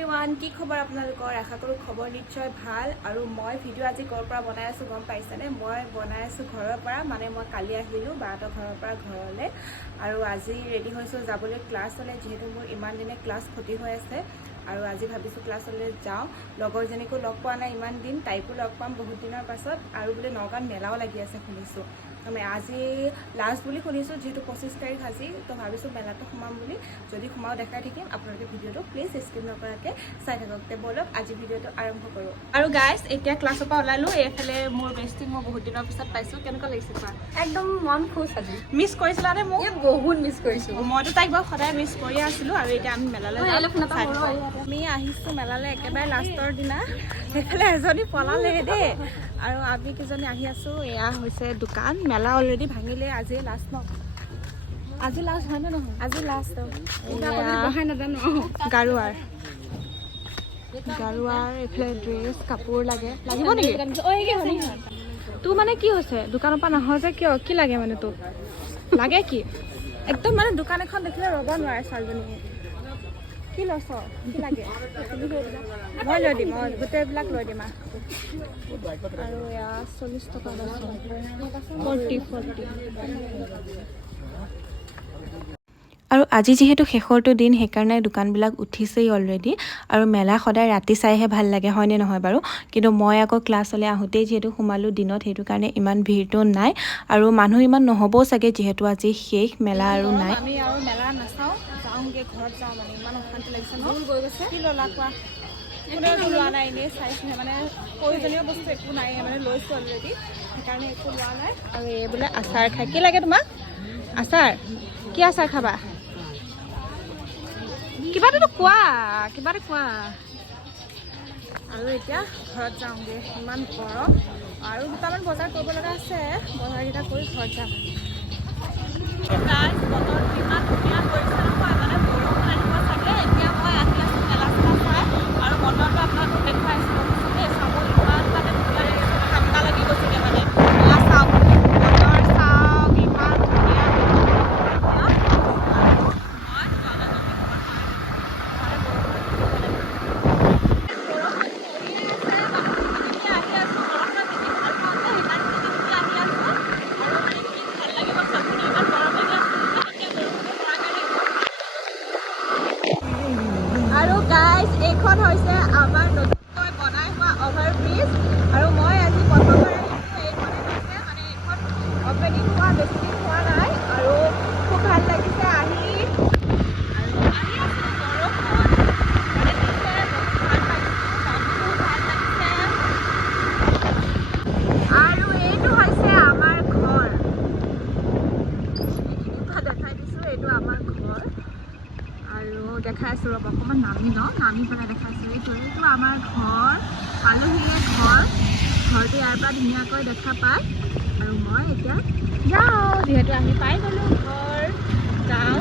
Everyone, কি খবৰ আপোনালোকৰ? আশা কৰোঁ খবৰ নিশ্চয় ভাল। আৰু মই ভিডিঅ' আজি ক'ৰ পৰা বনাই আছোঁ গম পাইছেনে? মই বনাই আছোঁ ঘৰৰ পৰা, মানে মই কালি আহিলোঁ বাহঁতৰ ঘৰৰ পৰা ঘৰলৈ, আৰু আজি ৰেডি হৈছোঁ যাবলৈ ক্লাছলৈ, যিহেতু মোৰ ইমান দিনে ক্লাছ ক্ষতি হৈ আছে। আৰু আজি ভাবিছোঁ ক্লাছলৈ যাওঁ। লগৰজনীকো লগ পোৱা নাই ইমান দিন, তাইকো লগ পাম বহুত দিনৰ পাছত। আৰু বোলে নগাঁৱত মেলাও লাগি আছে শুনিছোঁ। আজি লাষ্ট বুলি শুনিছোঁ, যিহেতু 25 তাৰিখ আজি, তো ভাবিছোঁ মেলাটো সোমাম বুলি। যদি সোমাও দেখাই থাকিম, আপোনালোকে ভিডিঅ'টো প্লিজ স্কিপ নকৰাকৈ চাই থাকক। তে ব'লক আজি ভিডিঅ'টো আৰম্ভ কৰোঁ। আৰু গাইজ, এতিয়া ক্লাছৰ পৰা ওলালোঁ। এইফালে মোৰ বেষ্টিক মই বহুত দিনৰ পিছত পাইছোঁ। কেনেকুৱা লাগিছে কোৱা? একদম মন খুশ আজি। মিছ কৰিছিলানে মোক? বহুত মিছ কৰিছোঁ। মইতো তাইক বাৰু সদায় মিছ কৰিয়ে আছিলোঁ। আৰু এতিয়া আমি মেলালৈ যাম। আমি আহিছোঁ মেলালৈ একেবাৰে লাষ্টৰ দিনা। সেইফালে এজনী পলালে দেই। আৰু আমি কেইজনী আহি আছোঁ। এয়া হৈছে দোকান। মেলা অলৰেডি ভাঙিলে, আজি লাষ্ট ন? আজি লাষ্ট হয় নে নহয়? আজি লাষ্ট। গাৰুৱাৰ এইফালে ড্ৰেছ কাপোৰ লাগিব নেকি? তোৰ মানে কি হৈছে? দোকানৰ পৰা নাহ যে কিয়? কি লাগে মানে তোক? লাগে কি? একদম মানে দোকান এখন দেখিলে ৰ'ব নোৱাৰে ছোৱালীজনীয়ে। কি লৈছ? কি লাগে? মই লৈ দিম, মই গোটেইবিলাক লৈ দিম। আৰু এয়া 40 টকা লৈছোঁ। 40। আৰু আজি যিহেতু শেষৰটো দিন, সেইকাৰণে দোকানবিলাক উঠিছেই অলৰেডি। আৰু মেলা সদায় ৰাতি চাইহে ভাল লাগে, হয়নে নহয় বাৰু? কিন্তু মই আকৌ ক্লাছলৈ আহোঁতেই যিহেতু সোমালোঁ দিনত, সেইটো কাৰণে ইমান ভিৰটো নাই। আৰু মানুহ ইমান নহ'বও চাগে, যিহেতু আজি শেষ মেলা আৰু নাই। আমি আৰু মেলা নাচাওঁ, যাওঁগৈ ঘৰত যাওঁ। মানে ইমান অশান্তি লাগিছে ন? গৈ গৈছে কি ল'লা কোৱা? কোনেওতো লোৱা নাই, এনেই চাইছোঁহে। মানে প্ৰয়োজনীয় বস্তু একো নাই, মানে লৈছোঁ অলৰেডি, সেইকাৰণে একো লোৱা নাই। আৰু এই বোলে আচাৰ খাই। কি লাগে তোমাক? আচাৰ? কি আচাৰ খাবা? কিবা এটা কোৱা। আৰু এতিয়া ঘৰত যাওঁগৈ, ইমান গৰম। আৰু দুটামান বজাৰ কৰিব লগা আছে, বজাৰকেইটা কৰি ঘৰত যাম। বতৰটো ইমান ধুনীয়া কৰিছে নহয়, মানে বৰষুণ আহিব চাগে। এতিয়া মই আহি আছোঁ মেলা চাই, আৰু বতৰটো আপোনালোকক দেখুৱাইছোঁ দেই। চাব ইমান মানে ধুনীয়া লাগিছে, ঠাণ্ডা লাগি গৈছেগৈ মানে। এয়া চাওক, বতৰ চাওক, ইমান ধুনীয়া। আৰু গাইজ, এইখন হৈছে আমাৰ নতুনকৈ বনাই হোৱা অভাৰ ব্ৰিজ। আৰু মই আজি প্ৰথমবাৰ আহিছোঁ। এইখনে হৈছে মানে এইখন অপেনিং হোৱা বেছি দিন হোৱা নাই, আৰু খুব ভাল লাগিছে আহি। আৰু আহি আছোঁ, বৰষুণ মানে দিছে, বহুত ভাল পাইছোঁ, মনটো ভাল লাগিছে। আৰু এইটো হৈছে আমাৰ ঘৰ। এইখিনিৰ পৰা দেখাই দিছোঁ, এইটো আমাৰ ঘৰ। আৰু দেখাই আছোঁ ৰ'ব, অকণমান নামি পেলাই দেখাইছোঁ। এইটো আমাৰ ঘৰ। পালোহিয়ে ঘৰ। ঘৰটো ইয়াৰ পৰা ধুনীয়াকৈ দেখা পায়। আৰু মই এতিয়া যাওঁ, যিহেতু আমি পাই গ'লোঁ ঘৰ। যাওঁ।